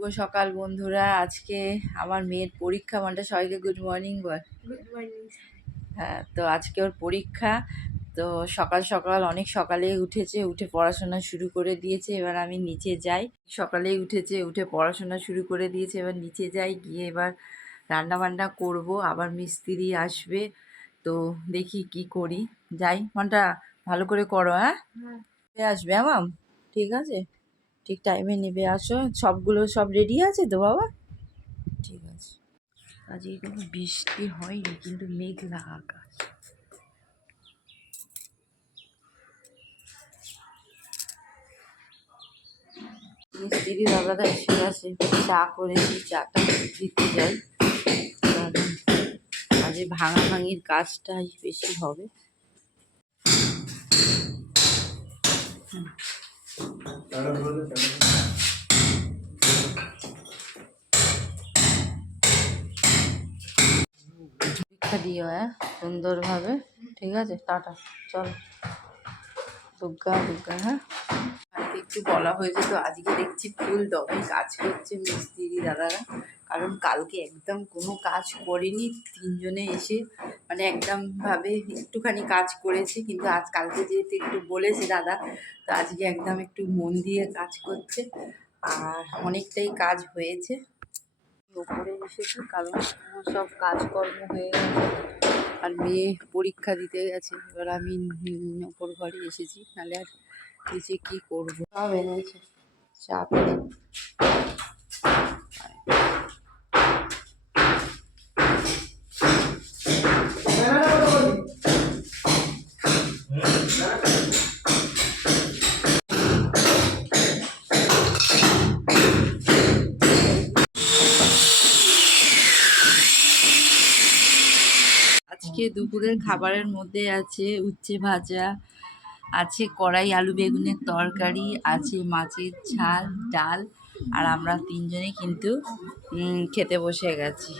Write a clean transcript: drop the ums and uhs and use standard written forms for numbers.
শুভ সকাল বন্ধুরা। আজকে আমার মেয়ের পরীক্ষা, মানে সবাইকে গুড মর্নিং বল। Good morning. হ্যাঁ, তো আজকে ওর পরীক্ষা। তো সকাল সকাল অনেক সকালেই উঠেছে, উঠে পড়াশোনা শুরু করে দিয়েছে। এবার আমি নিচে যাই। সকালেই উঠেছে, উঠে পড়াশোনা শুরু করে দিয়েছে। এবার নিচে যাই, গিয়ে এবার রান্না বান্না করব। আবার মিস্ত্রি আসবে, তো দেখি কি করি। যাই, মনটা ভালো করে করো। হ্যাঁ, আসবে আমাম, ঠিক আছে, ঠিক টাইমে নেবে আসো। সব রেডি আছে তো বাবা? ঠিক আছে। আজকে কোনো বৃষ্টি হয়নি, কিন্তু মেঘলা আকাশ। মিস্ত্রি দাদারা এসে গেছে, চা করেছি, চাটা দিতে যাই। কারণ আজকে ভাঙাভাঙির কাজটাই বেশি হবে। পরীক্ষা দিও, হ্যাঁ, সুন্দরভাবে। ঠিক আছে, টাটা, চলো। দুর্গা দুর্গা। হ্যাঁ, আজকে একটু বলা হয়েছে, তো আজকে দেখছি ফুল দমে কাজ করছে মিস্ত্রি দাদারা। কারণ কালকে একদম কোনো কাজ করেনি, তিনজনে এসে মানে একদম ভাবে একটুখানি কাজ করেছে। কিন্তু কালকে যেহেতু একটু বলেছে দাদা, তো আজকে একদম একটু মন দিয়ে কাজ করছে। আর অনেকটাই কাজ হয়েছে। ওপরে এসেছি কারণ সব কাজকর্ম হয়ে গেছে। আর মেয়ে পরীক্ষা দিতে গেছে। এবার আমি ওপর ঘরে এসেছি, নাহলে আর নিচে কী করবো। সব এনেছে, চাপ নেই। আজকে দুপুরের খাবারের মধ্যে আছে উচ্ছে ভাজা, আছে কড়াই আলু বেগুনের তরকারি, আছে মাছের ঝাল, ডাল। আর আমরা তিনজনে কিন্তু খেতে বসে গেছি।